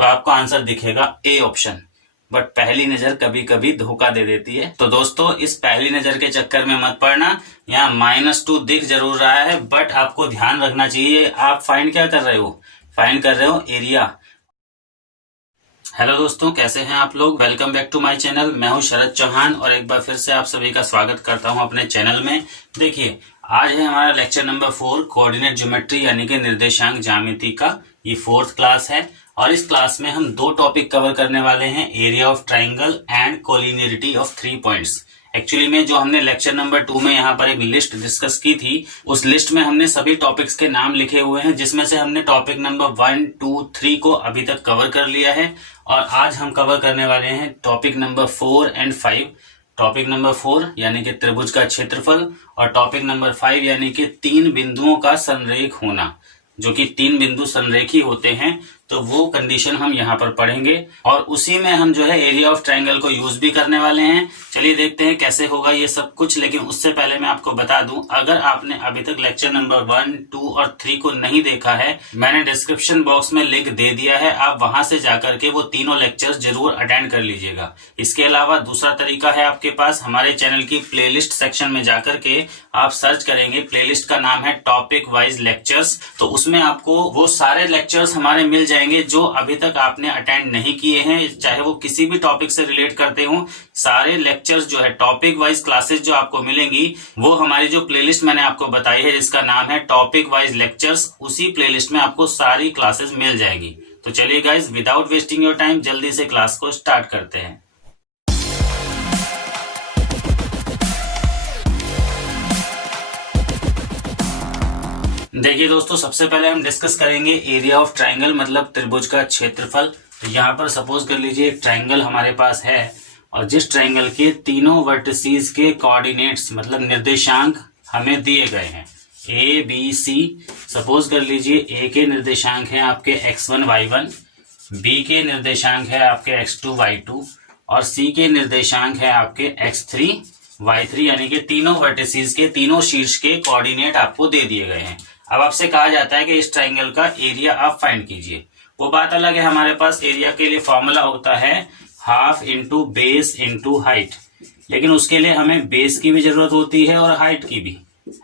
तो आपको आंसर दिखेगा ए ऑप्शन। बट पहली नजर कभी कभी धोखा दे देती है, तो दोस्तों इस पहली नजर के चक्कर में मत पड़ना। यहाँ -2 दिख जरूर रहा है, बट आपको ध्यान रखना चाहिए आप फाइंड क्या कर रहे हो, फाइंड कर रहे हो एरिया। हेलो दोस्तों, कैसे हैं आप लोग। Welcome back to my channel. मैं हूं शरद चौहान और एक बार फिर से आप सभी का स्वागत करता हूं अपने चैनल में। देखिए, आज है हमारा लेक्चर नंबर 4 कोऑर्डिनेट ज्योमेट्री यानी कि निर्देशांक ज्यामिति का। ये 4th क्लास है और इस क्लास में हम 2 टॉपिक कवर करने वाले हैं, area of triangle and collinearity of 3 points. Actually में जो हमने लेक्चर नंबर 2 में यहाँ पर एक लिस्ट डिस्कस की थी, उस लिस्ट में हमने सभी टॉपिक्स के नाम लिखे हुए हैं, जिसमें से हमने टॉपिक नंबर 1, 2, 3 को अभी तक कवर कर लिया है और आज हम कवर करने वाले हैं topic number 4 and 5। Topic number 4 यानी कि त्रिभुज का क्षेत्रफल और टॉपिक नंबर 5 यानी कि 3 बिंदुओं का संरेख होना, जो कि 3 बिंदु संरेखी होते हैं, तो वो कंडीशन हम यहाँ पर पढ़ेंगे और उसी में हम जो है एरिया ऑफ ट्राइंगल को यूज भी करने वाले हैं। चलिए देखते हैं कैसे होगा ये सब कुछ। लेकिन उससे पहले मैं आपको बता दूं, अगर आपने अभी तक लेक्चर नंबर 1, 2 और 3 को नहीं देखा है, मैंने डिस्क्रिप्शन बॉक्स में लिंक दे दिया है, आप वहां से जाकर के वो तीनों लेक्चर्स जरूर अटेंड कर लीजिएगा। इसके अलावा दूसरा तरीका है आपके पास, हमारे चैनल की प्लेलिस्ट सेक्शन में जाकर के आप सर्च करेंगे, प्लेलिस्ट का नाम है टॉपिक वाइज लेक्चर्स, तो उसमें आपको वो सारे लेक्चर्स हमारे मिल जाएंगे जो अभी तक आपने अटेंड नहीं किए हैं, चाहे वो किसी भी टॉपिक से रिलेट करते हो। सारे लेक्चर्स जो है टॉपिक वाइज क्लासेस जो आपको मिलेंगी, वो हमारी जो प्लेलिस्ट मैंने आपको बताई है जिसका नाम है टॉपिक वाइज लेक्चर्स, उसी प्लेलिस्ट में आपको सारी क्लासेस मिल जाएगी। तो चलिए guys, without wasting your time जल्दी से क्लास को स्टार्ट करते हैं। देखिए दोस्तों, सबसे पहले हम डिस्कस करेंगे एरिया ऑफ ट्राइंगल, मतलब त्रिभुज का क्षेत्रफल। तो यहाँ पर सपोज कर लीजिए एक ट्राइंगल हमारे पास है और जिस ट्राइंगल के तीनों वर्टिसेस के कोऑर्डिनेट्स मतलब निर्देशांक हमें दिए गए हैं A, B, C। सपोज कर लिए A के निर्देशांक हैं आपके x1, y1, B के निर्देशांक है आपके x2, y2 और C के निर्देशांक है आपके x3, y3, यानी कि तीनों वर्टिसेस के तीनों शीर्ष के कोऑर्डिनेट आपको दे दिए गए हैं। अब आपसे कहा जाता है कि इस ट्राइंगल का एरिया आप फाइंड कीजिए। वो बात अलग है, हमारे पास एरिया के लिए फॉर्मूला होता है half into base into height, लेकिन उसके लिए हमें बेस की भी जरूरत होती है और हाइट की भी,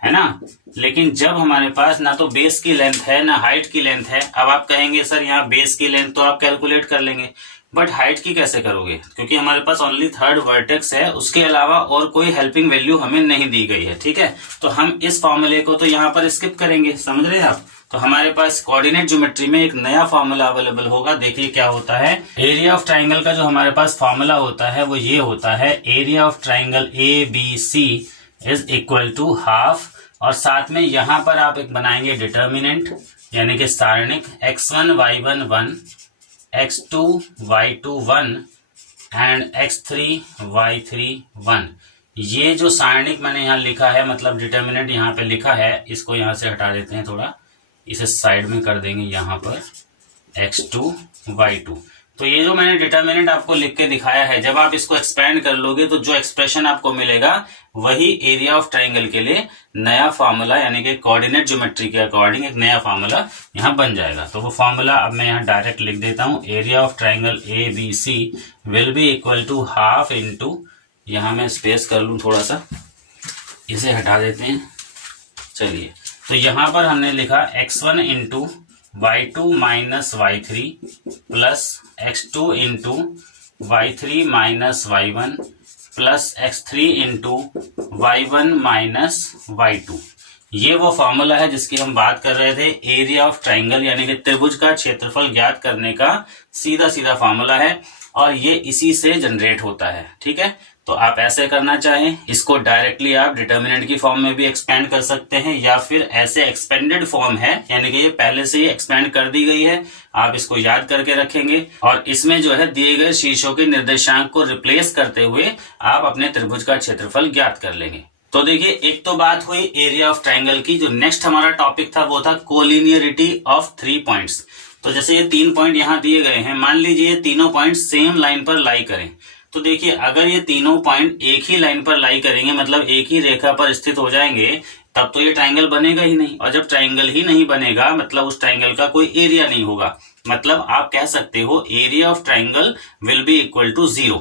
है ना। लेकिन जब हमारे पास ना तो बेस की लेंथ है ना हाइट की लेंथ है, अब आप कहेंगे सर यहाँ बेस की लेंथ तो आप कैलकुलेट कर लेंगे, बट हाइट की कैसे करोगे, क्योंकि हमारे पास ओनली 3rd वर्टेक्स है, उसके अलावा और कोई हेल्पिंग वैल्यू हमें नहीं दी गई है, ठीक है। तो हम इस फॉर्मूले को तो यहाँ पर स्किप करेंगे, समझ रहे हैं आप। तो हमारे पास कोऑर्डिनेट ज्योमेट्री में एक नया फॉर्मूला अवेलेबल होगा। देखिए क्या होता है, एरिया ऑफ ट्राइंगल का जो हमारे पास फॉर्मूला होता है वो ये होता है, area of triangle ABC is equal to half, और साथ में यहाँ पर आप एक बनाएंगे डिटर्मिनेंट यानी कि सारणिक x1, y1 1, x2, y2 1 and x3, y3 1। ये जो सारणिक मैंने यहाँ लिखा है, मतलब डिटर्मिनेंट यहाँ पे लिखा है, इसको यहाँ से हटा देते हैं, थोड़ा इसे साइड में कर देंगे यहाँ पर x2, y2। तो ये जो मैंने डिटर्मिनेंट आपको लिख के दिखाया है, जब आप इसको एक्सपेंड कर लोगे तो जो एक्सप्रेशन आपको मिलेगा वही एरिया ऑफ ट्राइंगल के लिए नया फॉर्मूला यानी कि कोऑर्डिनेट ज्योमेट्री के अकॉर्डिंग एक नया फॉर्मूला यहाँ बन जाएगा। तो वो फॉर्मूला अब मैं यहाँ डायरेक्ट लिख देता हूँ, area of triangle ABC will be equal to half into, यहाँ मैं स्पेस कर लूँ थोड़ा सा, इसे हटा देते हैं। चलिए, तो यहाँ पर हमने लिखा x1 into y2 minus y3 plus x2 into y3 minus y1 plus x3 into y1 minus y2। ये वो फॉर्मूला है जिसकी हम बात कर रहे थे, एरिया ऑफ ट्राइंगल यानी कि त्रिभुज का क्षेत्रफल ज्ञात करने का सीधा सीधा फॉर्मूला है और ये इसी से जनरेट होता है, ठीक है। तो आप ऐसे करना चाहें, इसको डायरेक्टली आप डिटर्मिनेंट की फॉर्म में भी एक्सपेंड कर सकते हैं, या फिर ऐसे एक्सपेंडेड फॉर्म है यानी कि ये पहले से ही एक्सपेंड कर दी गई है, आप इसको याद करके रखेंगे और इसमें जो है दिए गए शीर्षों के निर्देशांक को रिप्लेस करते हुए आप अपने त्रिभुज का क्षेत्रफल ज्ञात कर लेंगे। तो देखिए, एक तो बात हुई एरिया ऑफ ट्राइंगल की। जो नेक्स्ट हमारा टॉपिक था वो था कोलिनियरिटी ऑफ 3 पॉइंट्स। तो जैसे ये 3 पॉइंट यहाँ दिए गए हैं, मान लीजिए ये तीनों पॉइंट सेम लाइन पर लाई करें, तो देखिए अगर ये तीनों पॉइंट एक ही लाइन पर लाई करेंगे, मतलब एक ही रेखा पर स्थित हो जाएंगे, तब तो ये ट्राइंगल बनेगा ही नहीं, और जब ट्राइंगल ही नहीं बनेगा मतलब उस ट्राइंगल का कोई एरिया नहीं होगा। मतलब आप कह सकते हो area of triangle will be equal to 0।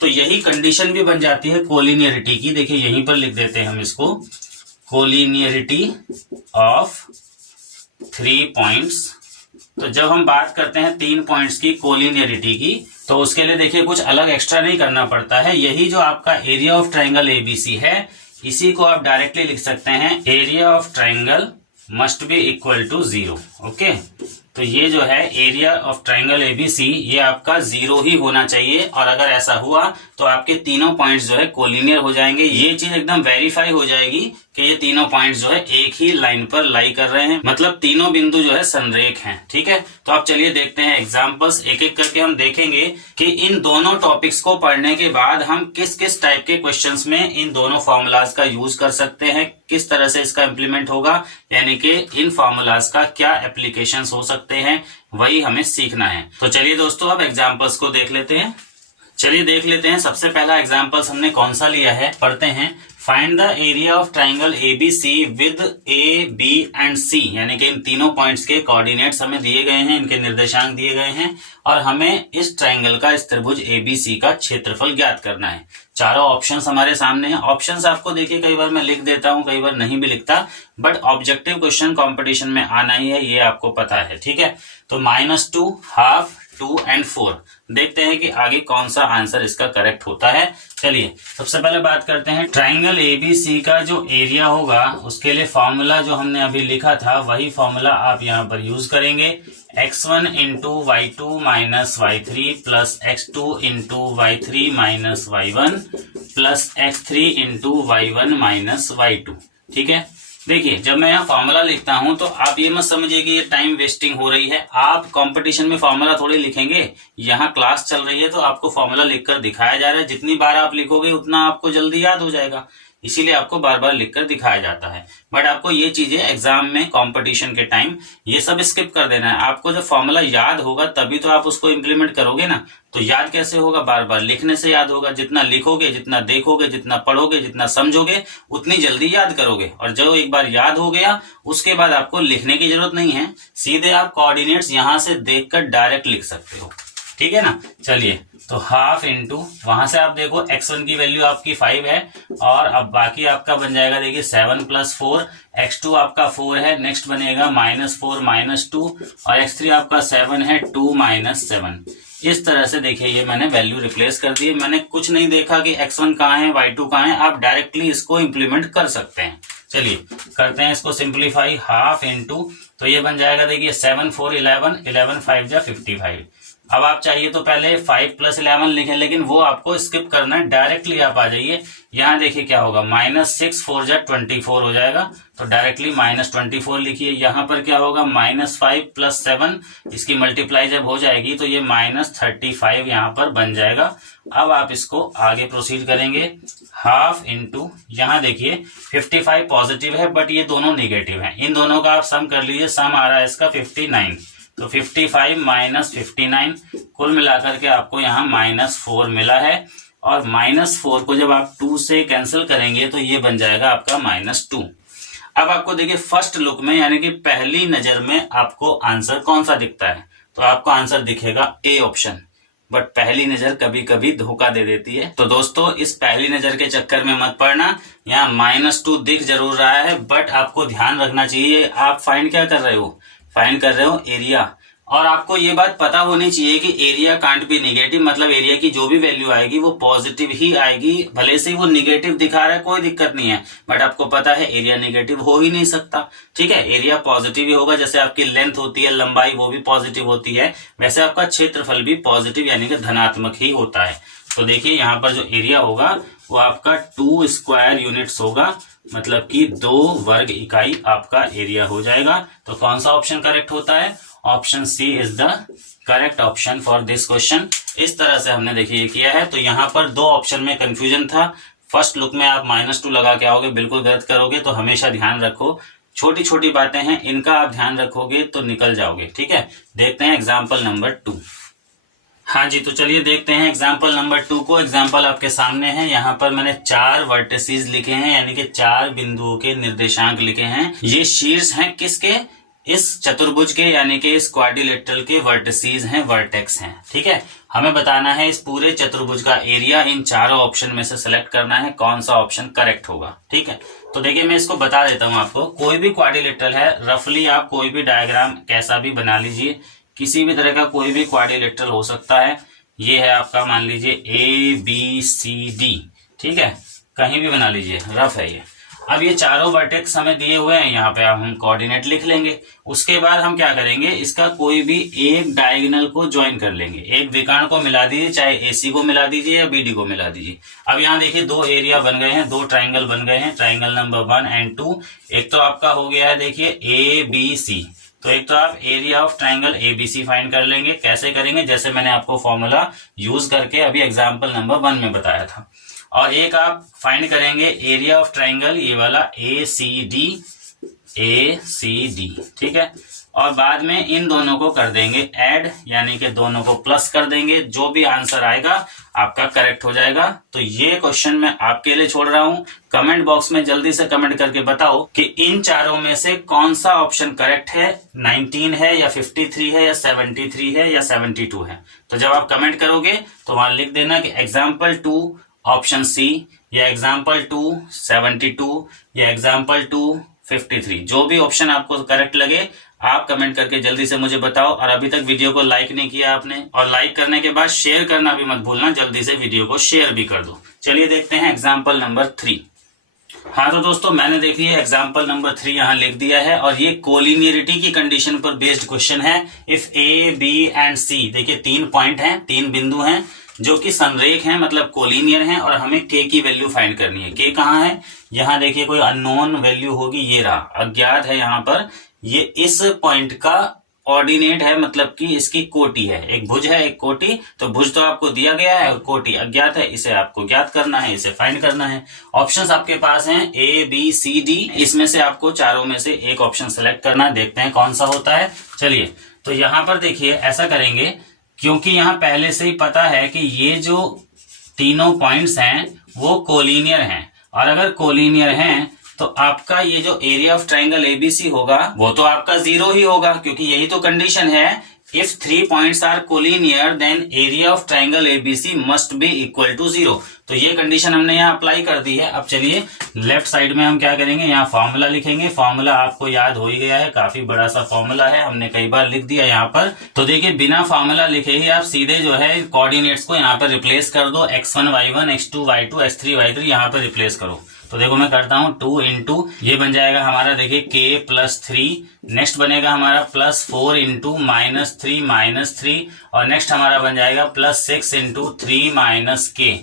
तो यही कंडीशन भी बन जाती है कोलिनियरिटी की। देखिए यहीं पर लिख देते हैं हम इसको, कोलिनियरिटी ऑफ 3 पॉइंट्स। तो जब हम बात करते हैं 3 पॉइंट्स की कोलिनियरिटी की, तो उसके लिए देखिए कुछ अलग एक्स्ट्रा नहीं करना पड़ता है। यही जो आपका एरिया ऑफ ट्राइंगल एबीसी है, इसी को आप डायरेक्टली लिख सकते हैं, area of triangle must be equal to 0। Okay, तो ये जो है एरिया ऑफ ट्राइंगल एबीसी, ये आपका 0 ही होना चाहिए। और अगर ऐसा हुआ तो आपके तीनों पॉइंट्स जो है कोलिनियर हो जाएंगे। ये चीज एकदम वेरीफाई हो जाएगी कि ये तीनों पॉइंट्स जो है एक ही लाइन पर लाई कर रहे हैं, मतलब तीनों बिंदु जो है संरेख हैं। ठीक है, तो आप चलिए देखते हैं एग्जांपल्स, एक एक करके हम देखेंगे कि इन दोनों टॉपिक्स को पढ़ने के बाद हम किस किस टाइप के क्वेश्चंस में इन दोनों फॉर्मूलाज का यूज कर सकते हैं, किस तरह से इसका इंप्लीमेंट होगा, यानी कि इन फॉर्मूलाज का क्या एप्लीकेशंस हो सकते हैं, वही हमें सीखना है। तो चलिए दोस्तों अब एग्जांपल्स को देख लेते हैं। चलिए देख लेते हैं, सबसे पहला एग्जांपल्स हमने कौन सा लिया है, पढ़ते हैं। Find the area of triangle ABC with A, B and C, यानी कि इन तीनों पॉइंट्स के कोऑर्डिनेट्स हमें दिए गए हैं, इनके निर्देशांक दिए गए हैं, और हमें इस ट्राइंगल का, इस त्रिभुज एबीसी का क्षेत्रफल ज्ञात करना है। चारों ऑप्शंस हमारे सामने हैं। ऑप्शंस आपको देखिए कई बार मैं लिख देता हूं, कई बार नहीं भी लिखता, बट ऑब्जेक्टिव क्वेश्चन कंपटीशन में आना ही है, ये आपको पता है। ठीक है, तो -2, हाफ, 2 एंड 4। देखते हैं कि आगे कौन सा आंसर इसका करेक्ट होता है। चलिए सबसे पहले बात करते हैं, ट्राइंगल एबीसी का जो एरिया होगा उसके लिए फॉर्मूला जो हमने अभी लिखा था, वही फॉर्मूला आप यहाँ पर यूज करेंगे। x1 into y2 minus y3 plus x2 into y3 minus y1 plus x3 into y1 minus y2। ठीक है, देखिए जब मैं यहाँ फॉर्मूला लिखता हूं तो आप ये मत समझिए कि ये टाइम वेस्टिंग हो रही है। आप कंपटीशन में फॉर्मूला थोड़ी लिखेंगे, यहाँ क्लास चल रही है तो आपको फॉर्मूला लिखकर दिखाया जा रहा है। जितनी बार आप लिखोगे उतना आपको जल्दी याद हो जाएगा, इसीलिए आपको बार बार लिखकर दिखाया जाता है। बट आपको ये चीजें एग्जाम में कंपटीशन के टाइम ये सब स्किप कर देना है। आपको जब फॉर्मूला याद होगा तभी तो आप उसको इम्प्लीमेंट करोगे ना। तो याद कैसे होगा, बार बार लिखने से याद होगा। जितना लिखोगे, जितना देखोगे, जितना पढ़ोगे, जितना समझोगे, उतनी जल्दी याद करोगे। और जो एक बार याद हो गया उसके बाद आपको लिखने की जरूरत नहीं है, सीधे आप कोऑर्डिनेट्स यहां से देखकर डायरेक्ट लिख सकते हो। ठीक है ना। चलिए तो हाफ इंटू, वहां से आप देखो x1 की वैल्यू आपकी 5 है, और अब बाकी आपका बन जाएगा, देखिए 7 प्लस 4, x2 आपका 4 है, नेक्स्ट बनेगा -4 -2, और x3 आपका 7 है, 2 - 7। इस तरह से देखिए ये मैंने वैल्यू रिप्लेस कर दी। मैंने कुछ नहीं देखा कि x1 कहाँ है, y2 कहाँ है, आप डायरेक्टली इसको इम्प्लीमेंट कर सकते हैं। चलिए करते हैं इसको सिंप्लीफाई। हाफ इंटू, तो ये बन जाएगा, देखिए 7 4 11, 11 5 जा 55। अब आप चाहिए तो पहले 5 + 11 लिखें, लेकिन वो आपको स्किप करना है, डायरेक्टली आप आ जाइए। यहाँ देखिए क्या होगा, -6 4 जा 24 हो जाएगा, तो डायरेक्टली -24 लिखिए। यहाँ पर क्या होगा, -5 + 7, इसकी मल्टीप्लाई जब हो जाएगी तो ये -35 यहाँ पर बन जाएगा। अब आप इसको आगे प्रोसीड करेंगे। हाफ इंटू, यहाँ देखिए 55 पॉजिटिव है बट ये दोनों निगेटिव हैं, इन दोनों का आप सम कर लीजिए। सम आ रहा है इसका 59, तो 55 - 59, कुल मिलाकर के आपको यहाँ -4 मिला है। और -4 को जब आप 2 से कैंसिल करेंगे तो ये बन जाएगा आपका -2। अब आपको देखिए फर्स्ट लुक में, यानी कि पहली नजर में आपको आंसर कौन सा दिखता है, तो आपको आंसर दिखेगा ए ऑप्शन। बट पहली नजर कभी कभी धोखा दे देती है, तो दोस्तों इस पहली नजर के चक्कर में मत पड़ना। यहाँ -2 दिख जरूर रहा है, बट आपको ध्यान रखना चाहिए, आप फाइंड क्या कर रहे हो, फाइंड कर रहे हो एरिया। और आपको ये बात पता होनी चाहिए कि एरिया कांट बी निगेटिव, मतलब एरिया की जो भी वैल्यू आएगी वो पॉजिटिव ही आएगी। भले से वो निगेटिव दिखा रहा है कोई दिक्कत नहीं है, बट आपको पता है एरिया निगेटिव हो ही नहीं सकता। ठीक है, एरिया पॉजिटिव ही होगा। जैसे आपकी लेंथ होती है, लंबाई, वो भी पॉजिटिव होती है, वैसे आपका क्षेत्रफल भी पॉजिटिव यानी कि धनात्मक ही होता है। तो देखिए यहाँ पर जो एरिया होगा वो आपका 2 स्क्वायर यूनिट्स होगा, मतलब कि 2 वर्ग इकाई आपका एरिया हो जाएगा। तो कौन सा ऑप्शन करेक्ट होता है, option C is the correct option for this question. इस तरह से हमने देखिए किया है। तो यहाँ पर 2 ऑप्शन में कंफ्यूजन था। फर्स्ट लुक में आप -2 लगा के आओगे, बिल्कुल गलत करोगे। तो हमेशा ध्यान रखो, छोटी छोटी बातें हैं, इनका आप ध्यान रखोगे तो निकल जाओगे। ठीक है, देखते हैं एग्जाम्पल नंबर 2। हाँ जी, तो चलिए देखते हैं एग्जाम्पल नंबर 2 को। एग्जाम्पल आपके सामने है। यहाँ पर मैंने 4 वर्टिसेस लिखे हैं, यानी कि 4 बिंदुओं के निर्देशांक लिखे हैं। ये शीर्ष हैं किसके, इस चतुर्भुज के यानी कि इस क्वाड्रिलेटरल के वर्टिसेस हैं, वर्टेक्स हैं। ठीक है, हमें बताना है इस पूरे चतुर्भुज का एरिया। इन चारों ऑप्शन में से सिलेक्ट करना है कौन सा ऑप्शन करेक्ट होगा। ठीक है, तो देखिए मैं इसको बता देता हूं आपको। कोई भी क्वाड्रिलेटरल है, रफली आप कोई भी डायग्राम कैसा भी बना लीजिए, किसी भी तरह का कोई भी क्वाड्रिलेटरल हो सकता है। ये है आपका, मान लीजिए ABCD। ठीक है, कहीं भी बना लीजिए, रफ है ये। अब ये चारों वर्टेक्स हमें दिए हुए हैं, यहाँ पे हम कोऑर्डिनेट लिख लेंगे। उसके बाद हम क्या करेंगे, इसका कोई भी एक डायगोनल को ज्वाइन कर लेंगे, एक विकर्ण को मिला दीजिए, चाहे AC को मिला दीजिए या BD को मिला दीजिए। अब यहाँ देखिए दो एरिया बन गए हैं, दो ट्राइंगल बन गए हैं, ट्राइंगल नंबर 1 और 2। एक तो आपका हो गया है देखिए ABC, तो एक तो आप area of triangle ABC find कर लेंगे। कैसे करेंगे, जैसे मैंने आपको फॉर्मूला यूज करके अभी एग्जाम्पल नंबर 1 में बताया था। और एक आप फाइंड करेंगे एरिया ऑफ ट्राइंगल, ये वाला ACD। ठीक है, और बाद में इन दोनों को कर देंगे ऐड, यानी कि दोनों को प्लस कर देंगे। जो भी आंसर आएगा आपका करेक्ट हो जाएगा। तो ये क्वेश्चन मैं आपके लिए छोड़ रहा हूं। कमेंट बॉक्स में जल्दी से कमेंट करके बताओ कि इन चारों में से कौन सा ऑप्शन करेक्ट है। 19 है या 53 है या 73 है या 72 है। तो जब आप कमेंट करोगे तो वहां लिख देना कि एग्जाम्पल 2 ऑप्शन C, या एग्जाम्पल 2 72, या एग्जाम्पल 2 53। जो भी ऑप्शन आपको करेक्ट लगे आप कमेंट करके जल्दी से मुझे बताओ। और अभी तक वीडियो को लाइक नहीं किया आपने, और लाइक करने के बाद शेयर करना भी मत भूलना, जल्दी से वीडियो को शेयर भी कर दो। चलिए देखते हैं एग्जाम्पल नंबर 3। हाँ तो दोस्तों, मैंने देख लिया एग्जाम्पल नंबर 3 यहाँ लिख दिया है, और ये कोलिनियरिटी की कंडीशन पर बेस्ड क्वेश्चन है। If A, B and C, देखिए 3 पॉइंट हैं, 3 बिंदु हैं जो कि संरेख हैं, मतलब कोलिनियर हैं, और हमें K की वैल्यू फाइंड करनी है। K कहाँ है, यहाँ देखिए कोई अननोन वैल्यू होगी, ये रहा, अज्ञात है यहाँ पर। ये इस पॉइंट का ऑर्डिनेट है, मतलब कि इसकी कोटि है। एक भुज है, एक कोटि। तो भुज तो आपको दिया गया है और कोटि अज्ञात है, इसे आपको ज्ञात करना है, इसे फाइंड करना है। ऑप्शंस आपके पास हैं ABCD, इसमें से आपको चारों में से एक ऑप्शन सेलेक्ट करना है। देखते हैं कौन सा होता है। चलिए, तो यहाँ पर देखिए ऐसा करेंगे, क्योंकि यहाँ पहले से ही पता है कि ये जो तीनों पॉइंट्स हैं वो कोलिनियर हैं, और अगर कोलिनियर हैं तो आपका ये जो एरिया ऑफ ट्राइंगल ABC होगा वो तो आपका 0 ही होगा, क्योंकि यही तो कंडीशन है। If 3 points are collinear then area of triangle ABC must be equal to 0। तो ये कंडीशन हमने यहाँ अप्लाई कर दी है। अब चलिए लेफ्ट साइड में हम क्या करेंगे, यहाँ फॉर्मूला लिखेंगे। फॉर्मूला आपको याद हो ही गया है, काफी बड़ा सा फॉर्मूला है, हमने कई बार लिख दिया यहाँ पर। तो देखिए बिना फॉर्मूला लिखे ही आप सीधे जो है कोऑर्डिनेट्स को यहाँ पर रिप्लेस कर दो। x1 y1, x2 y2, x3 y3 यहाँ पर रिप्लेस करो। तो देखो मैं करता हूं 2 इंटू, ये बन जाएगा हमारा देखिए K+3। नेक्स्ट बनेगा हमारा +4 इंटू -3 और नेक्स्ट हमारा बन जाएगा +6 into 3 K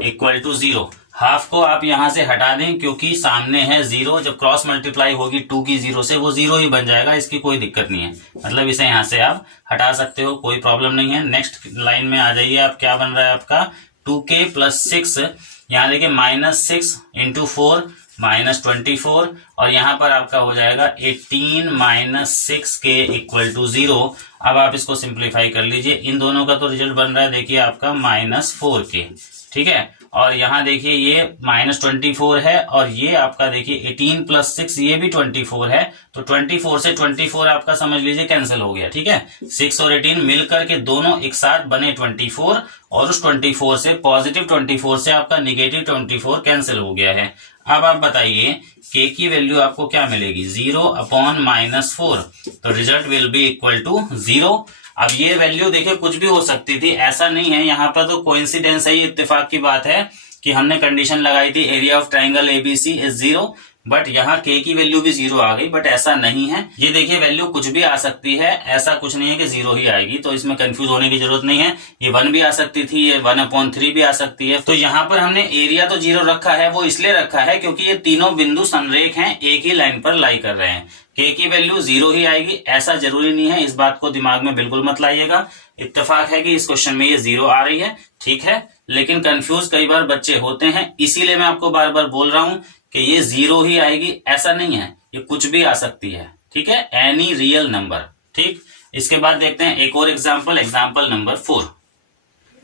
equal to 0। Half को आप यहां से हटा दें, क्योंकि सामने है 0। जब क्रॉस मल्टीप्लाई होगी 2 की 0 से, वो 0 ही बन जाएगा, इसकी कोई दिक्कत नहीं है। मतलब इसे यहां से आप हटा सकते हो, कोई प्रॉब्लम नहीं है। नेक्स्ट लाइन में आ जाइए आप, क्या बन रहा है आपका 2K + 6, यहाँ देखिए -6 इंटू 4 -24, और यहाँ पर आपका हो जाएगा 18 - 6K इक्वल टू 0। अब आप इसको सिंप्लीफाई कर लीजिए। इन दोनों का तो रिजल्ट बन रहा है देखिए आपका -4K। ठीक है, और यहाँ देखिए ये -24 है, और ये आपका देखिए 18 + 6, ये भी 24 है। तो 24 से 24 आपका समझ लीजिए कैंसिल हो गया। ठीक है, 6 और 18 मिलकर के दोनों एक साथ बने 24, और उस 24 से पॉजिटिव 24 से आपका निगेटिव 24 कैंसिल हो गया है। अब आप बताइए K की वैल्यू आपको क्या मिलेगी, 0/-4। तो result will be equal to 0। अब ये वैल्यू देखिए कुछ भी हो सकती थी, ऐसा नहीं है। यहाँ पर तो कोइंसिडेंस है, इत्तेफाक की बात है कि हमने कंडीशन लगाई थी area of triangle ABC is 0, but यहाँ K की वैल्यू भी 0 आ गई, बट ऐसा नहीं है। ये देखिए वैल्यू कुछ भी आ सकती है, ऐसा कुछ नहीं है कि 0 ही आएगी। तो इसमें कंफ्यूज होने की जरूरत नहीं है। ये 1 भी आ सकती थी, ये 1/3 भी आ सकती है। तो यहाँ पर हमने एरिया तो 0 रखा है, वो इसलिए रखा है क्योंकि ये तीनों बिंदु संरेख हैं, एक ही लाइन पर लाई कर रहे हैं। K की वैल्यू 0 ही आएगी, ऐसा जरूरी नहीं है, इस बात को दिमाग में बिल्कुल मत लाइएगा। इत्तेफाक है कि इस क्वेश्चन में ये 0 आ रही है, ठीक है, लेकिन कंफ्यूज कई बार बच्चे होते हैं, इसीलिए मैं आपको बार बार बोल रहा हूं कि ये 0 ही आएगी, ऐसा नहीं है, ये कुछ भी आ सकती है। ठीक है, एनी रियल नंबर। ठीक, इसके बाद देखते हैं एक और एग्जाम्पल नंबर 4।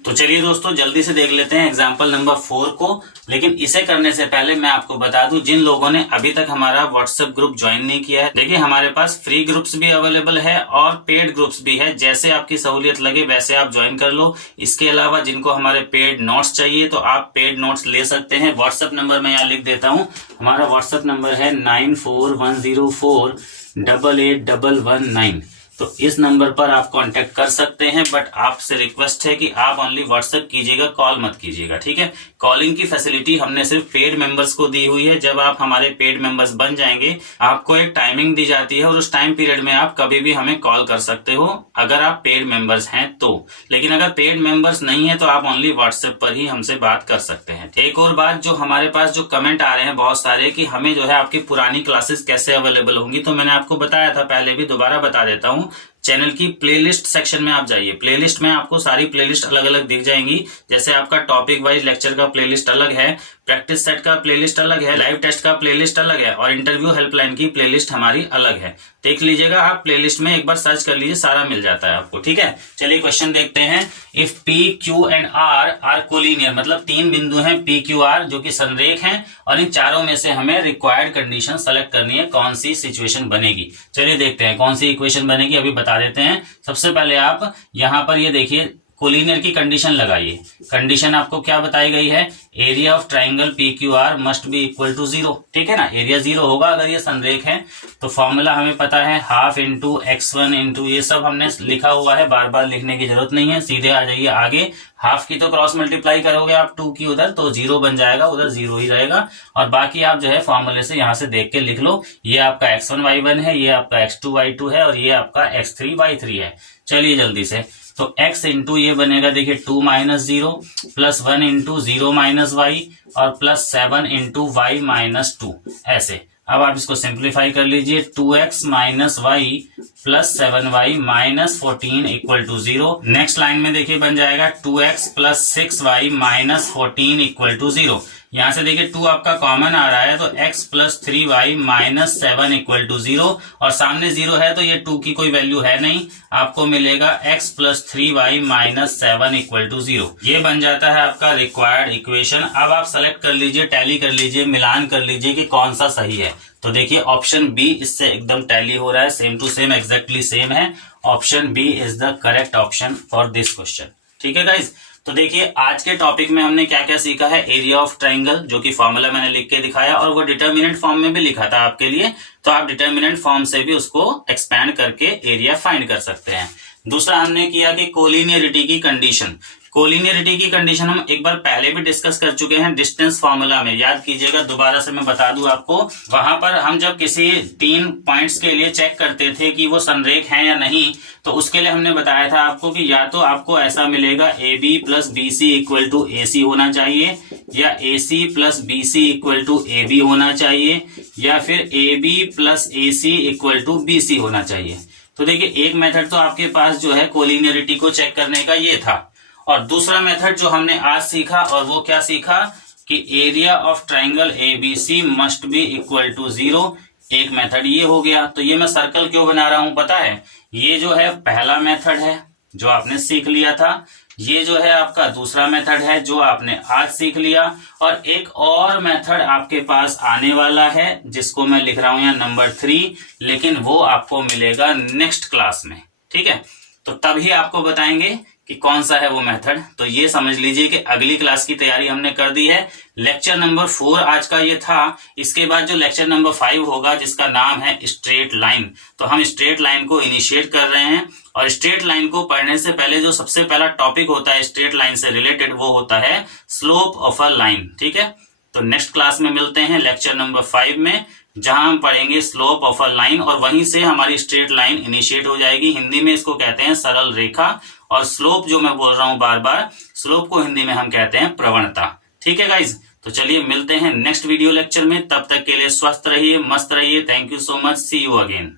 तो चलिए दोस्तों जल्दी से देख लेते हैं एग्जाम्पल नंबर 4 को। लेकिन इसे करने से पहले मैं आपको बता दूं, जिन लोगों ने अभी तक हमारा व्हाट्सएप ग्रुप ज्वाइन नहीं किया है, देखिए हमारे पास फ्री ग्रुप्स भी अवेलेबल है और पेड ग्रुप्स भी है। जैसे आपकी सहूलियत लगे वैसे आप ज्वाइन कर लो। इसके अलावा जिनको हमारे पेड नोट्स चाहिए तो आप पेड नोट्स ले सकते हैं। व्हाट्सएप नंबर मैं यहाँ लिख देता हूँ। हमारा व्हाट्सएप नंबर है 9410488119। तो इस नंबर पर आप कांटेक्ट कर सकते हैं, बट आपसे रिक्वेस्ट है कि आप ओनली व्हाट्सएप कीजिएगा, कॉल मत कीजिएगा, ठीक है। कॉलिंग की फैसिलिटी हमने सिर्फ पेड मेंबर्स को दी हुई है। जब आप हमारे पेड मेंबर्स बन जाएंगे आपको एक टाइमिंग दी जाती है और उस टाइम पीरियड में आप कभी भी हमें कॉल कर सकते हो अगर आप पेड मेंबर्स हैं तो। लेकिन अगर पेड मेंबर्स नहीं है तो आप ओनली व्हाट्सएप पर ही हमसे बात कर सकते हैं। एक और बात, जो हमारे पास जो कमेंट आ रहे हैं बहुत सारे कि हमें जो है आपकी पुरानी क्लासेस कैसे अवेलेबल होंगी, तो मैंने आपको बताया था पहले भी, दोबारा बता देता हूँ। चैनल की प्लेलिस्ट सेक्शन में आप जाइए। प्लेलिस्ट में आपको सारी प्लेलिस्ट अलग अलग दिख जाएंगी। जैसे आपका टॉपिक वाइज लेक्चर का प्लेलिस्ट अलग है, प्रैक्टिस सेट का प्लेलिस्ट अलग है, लाइव टेस्ट का प्लेलिस्ट अलग है और इंटरव्यू हेल्पलाइन की प्लेलिस्ट हमारी अलग है। देख लीजिएगा आप प्लेलिस्ट में, एक बार सर्च कर लीजिए, सारा मिल जाता है आपको, ठीक है। चलिए क्वेश्चन देखते हैं। If P, Q and R are collinear, मतलब 3 बिंदु हैं P, Q, R जो कि संरेख हैं और इन चारों में से हमें रिक्वायर्ड कंडीशन सेलेक्ट करनी है, कौन सी सिचुएशन बनेगी। चलिए देखते हैं कौन सी इक्वेशन बनेगी, अभी बता देते हैं। सबसे पहले आप यहां पर ये देखिए कोलिनियर की कंडीशन लगाइए। कंडीशन आपको क्या बताई गई है, area of triangle PQR must be equal to 0, ठीक है ना। एरिया 0 होगा अगर ये संरेख है। तो फॉर्मूला हमें पता है, हाफ इंटू x1 इंटू, ये सब हमने लिखा हुआ है, बार बार लिखने की जरूरत नहीं है। सीधे आ जाइए आगे। हाफ की तो क्रॉस मल्टीप्लाई करोगे आप 2 की उधर, तो 0 बन जाएगा, उधर 0 ही रहेगा। और बाकी आप जो है फॉर्मूले से यहाँ से देख के लिख लो। ये आपका x1y1 है, ये आपका x2y2 है और ये आपका x3y3 है। चलिए जल्दी से, तो x इंटू ये बनेगा देखिए 2 minus 0 plus 1 into 0 minus y और प्लस 7 इंटू वाई माइनस 2, ऐसे। अब आप इसको सिंप्लीफाई कर लीजिए। 2x minus y plus 7y minus 14 equal to 0। Next line में देखिए बन जाएगा 2x plus 6y minus 14 equal to 0। यहाँ से देखिए 2 आपका कॉमन आ रहा है, तो x plus 3y minus 7 equal to 0 और सामने 0 है तो ये 2 की कोई वैल्यू है नहीं, आपको मिलेगा x plus 3y minus 7 equal to 0। ये बन जाता है आपका रिक्वायर्ड इक्वेशन। अब आप सेलेक्ट कर लीजिए, टैली कर लीजिए, मिलान कर लीजिए कि कौन सा सही है। तो देखिए ऑप्शन बी इससे एकदम टैली हो रहा है, same to same, exactly same है। Option B is the correct option for this question, ठीक है गाइज। तो देखिए आज के टॉपिक में हमने क्या क्या सीखा है। एरिया ऑफ ट्राइंगल, जो कि फॉर्मूला मैंने लिख के दिखाया और वो डिटर्मिनेंट फॉर्म में भी लिखा था आपके लिए, तो आप डिटर्मिनेंट फॉर्म से भी उसको एक्सपैंड करके एरिया फाइंड कर सकते हैं। दूसरा हमने किया कि कोलिनियरिटी की कंडीशन। कोलिनियरिटी की कंडीशन हम एक बार पहले भी डिस्कस कर चुके हैं डिस्टेंस फॉर्मूला में, याद कीजिएगा, दोबारा से मैं बता दूं आपको। वहां पर हम जब किसी 3 पॉइंट्स के लिए चेक करते थे कि वो संरेख हैं या नहीं, तो उसके लिए हमने बताया था आपको कि या तो आपको ऐसा मिलेगा AB plus BC equal to AC होना चाहिए, या AC plus BC equal to AB होना चाहिए, या फिर AB plus AC equal to BC होना चाहिए। तो देखिए एक मेथड तो आपके पास जो है कोलिनियरिटी को चेक करने का ये था, और दूसरा मेथड जो हमने आज सीखा, और वो क्या सीखा कि area of triangle ABC must be equal to 0। एक मेथड ये हो गया। तो ये मैं सर्कल क्यों बना रहा हूं पता है, ये जो है पहला मेथड है जो आपने सीख लिया था, ये जो है आपका दूसरा मेथड है जो आपने आज सीख लिया, और एक और मेथड आपके पास आने वाला है जिसको मैं लिख रहा हूं यहाँ नंबर 3, लेकिन वो आपको मिलेगा नेक्स्ट क्लास में, ठीक है। तो तभी आपको बताएंगे कि कौन सा है वो मेथड। तो ये समझ लीजिए कि अगली क्लास की तैयारी हमने कर दी है। लेक्चर नंबर 4 आज का ये था। इसके बाद जो लेक्चर नंबर 5 होगा जिसका नाम है स्ट्रेट लाइन, तो हम स्ट्रेट लाइन को इनिशिएट कर रहे हैं। और स्ट्रेट लाइन को पढ़ने से पहले जो सबसे पहला टॉपिक होता है स्ट्रेट लाइन से रिलेटेड, वो होता है स्लोप ऑफ अ लाइन, ठीक है। तो नेक्स्ट क्लास में मिलते हैं लेक्चर नंबर 5 में, जहां हम पढ़ेंगे स्लोप ऑफ अ लाइन, और वहीं से हमारी स्ट्रेट लाइन इनिशिएट हो जाएगी। हिंदी में इसको कहते हैं सरल रेखा, और स्लोप जो मैं बोल रहा हूं बार बार, स्लोप को हिंदी में हम कहते हैं प्रवणता, ठीक है गाइज। तो चलिए मिलते हैं नेक्स्ट वीडियो लेक्चर में, तब तक के लिए स्वस्थ रहिए, मस्त रहिए। Thank you so much, see you again.